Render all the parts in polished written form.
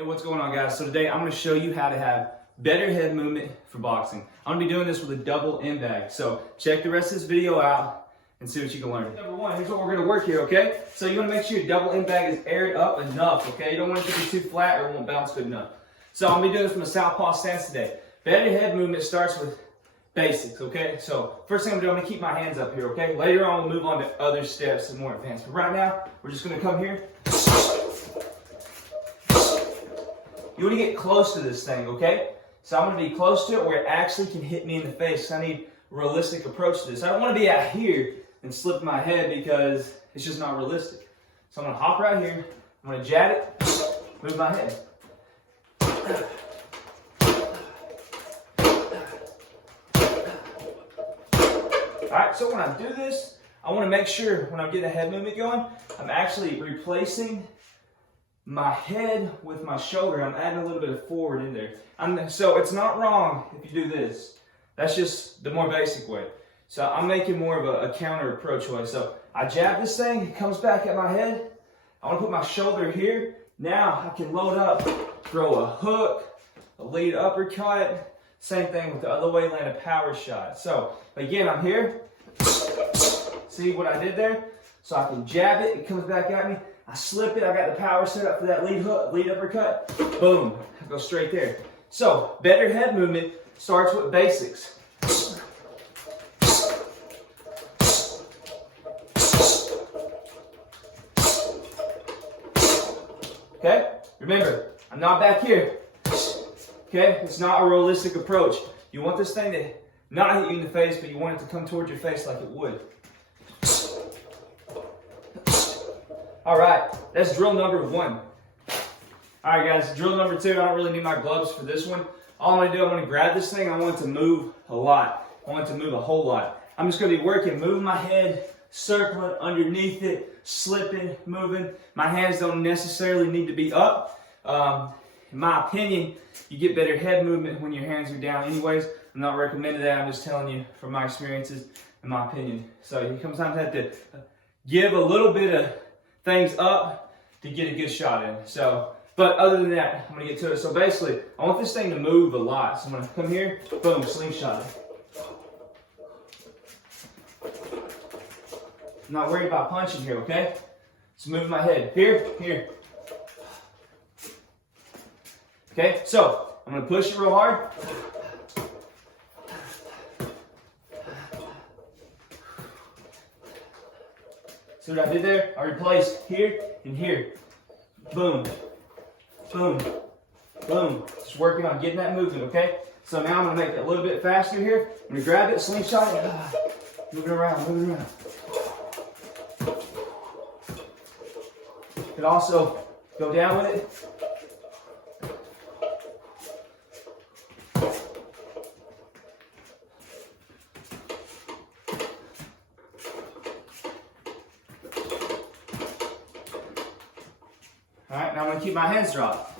Hey, what's going on, guys? So today I'm going to show you how to have better head movement for boxing. I'm going to be doing this with a double in bag. So check the rest of this video out and see what you can learn. Number one, here's what we're going to work here, okay? So you want to make sure your double in bag is aired up enough, okay? You don't want it to be too flat or it won't bounce good enough. So I'm going to be doing this from a southpaw stance today. Better head movement starts with basics, okay? So first thing I'm going to do, I'm going to keep my hands up here, okay? Later on, we'll move on to other steps and more advanced. But right now, we're just going to come here. You want to get close to this thing, okay? So I'm going to be close to it where it actually can hit me in the face. I need a realistic approach to this. I don't want to be out here and slip my head because it's just not realistic. So I'm going to hop right here. I'm going to jab it, move my head. Alright, so when I do this, I want to make sure when I'm getting a head movement going, I'm actually replacing my head with my shoulder. I'm adding a little bit of forward in there. So it's not wrong if you do this. That's just the more basic way. So I'm making more of a counter approach way. So I jab this thing, it comes back at my head. I want to put my shoulder here. Now I can load up, throw a hook, a lead uppercut. Same thing with the other way, land a power shot. So again, I'm here. See what I did there? So I can jab it, it comes back at me. I slip it, I got the power set up for that lead hook, lead uppercut. Boom, I go straight there. So better head movement starts with basics. Okay, remember, I'm not back here. Okay, it's not a realistic approach. You want this thing to not hit you in the face, but you want it to come towards your face like it would. All right, that's drill number one. All right, guys, drill number two. I don't really need my gloves for this one. All I'm gonna do, I'm gonna grab this thing. I want it to move a lot. I want it to move a whole lot. I'm just gonna be working, moving my head, circling underneath it, slipping, moving. My hands don't necessarily need to be up. In my opinion, you get better head movement when your hands are down anyways. I'm not recommending that. I'm just telling you from my experiences, in my opinion. So you sometimes have to give a little bit of things up to get a good shot in. So, but other than that, I'm gonna get to it. So basically, I want this thing to move a lot. So I'm gonna come here, boom, slingshot it. I'm not worried about punching here, okay? Just move my head. Here, here. Okay, so I'm gonna push it real hard. See what I did there? I replaced here and here. Boom, boom, boom. Just working on getting that movement, okay? So now I'm gonna make it a little bit faster here. I'm gonna grab it, slingshot it, moving around, moving around. You can also go down with it. All right, now I'm gonna keep my hands dropped.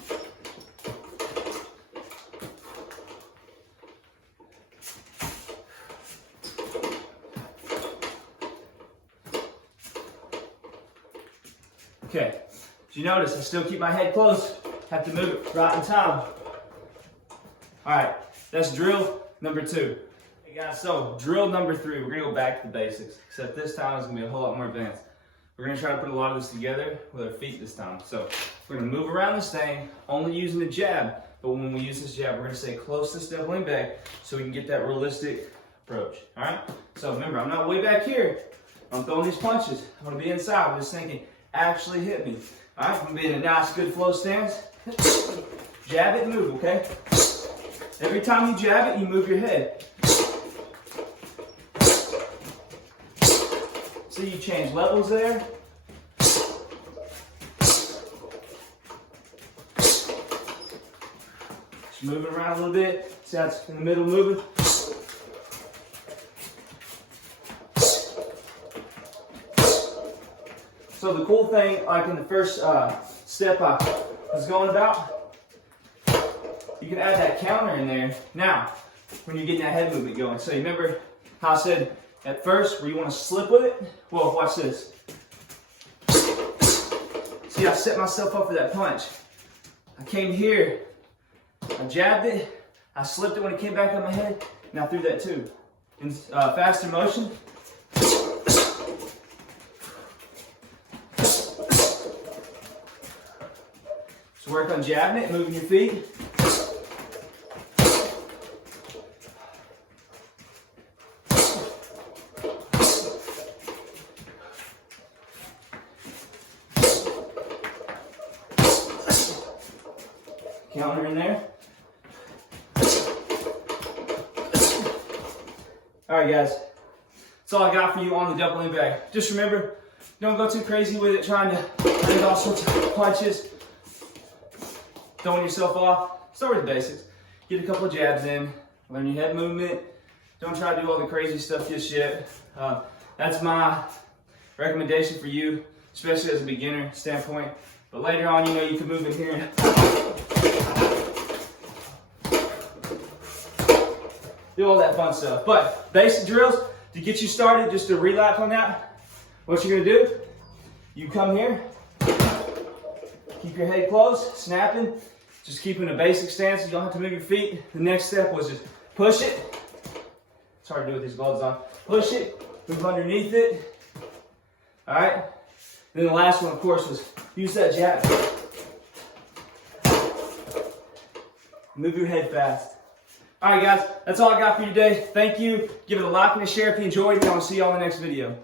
Okay, as you notice, I still keep my head close. Have to move it right in time. All right, that's drill number two. Hey guys, so drill number three, we're gonna go back to the basics, except this time it's gonna be a whole lot more advanced. We're gonna try to put a lot of this together with our feet this time. So we're gonna move around this thing, only using the jab, but when we use this jab, we're gonna stay close to this double in bag so we can get that realistic approach, all right? So remember, I'm not way back here. I'm throwing these punches. I'm gonna be inside. I'm just thinking, actually hit me. All right, I'm gonna be in a nice, good flow stance. Jab it and move, okay? Every time you jab it, you move your head. See, you change levels there. Just moving around a little bit. See how it's in the middle moving? So the cool thing, like in the first step I was going about, you can add that counter in there. Now, when you're getting that head movement going. So you remember how I said at first where you want to slip with it? Well, watch this. See, I set myself up for that punch. I came here, I jabbed it, I slipped it when it came back on my head, and I threw that too. In faster motion. So work on jabbing it, moving your feet. Counter in there. All right, guys. That's all I got for you on the double leg bag. Just remember, don't go too crazy with it, trying to land all sorts of punches, throwing yourself off. Start with the basics. Get a couple of jabs in. Learn your head movement. Don't try to do all the crazy stuff just yet. That's my recommendation for you, especially as a beginner standpoint. But later on, you know, you can move in here and do all that fun stuff. But basic drills to get you started, just to relap on that. What you're gonna do, you come here, keep your head closed, snapping, just keeping a basic stance. You don't have to move your feet. The next step was just push it. It's hard to do with these gloves on. Push it, move underneath it. All right. Then the last one, of course, was use that jab. Move your head fast. All right, guys, that's all I got for you today. Thank you. Give it a like and a share if you enjoyed, and I'll see you all in the next video.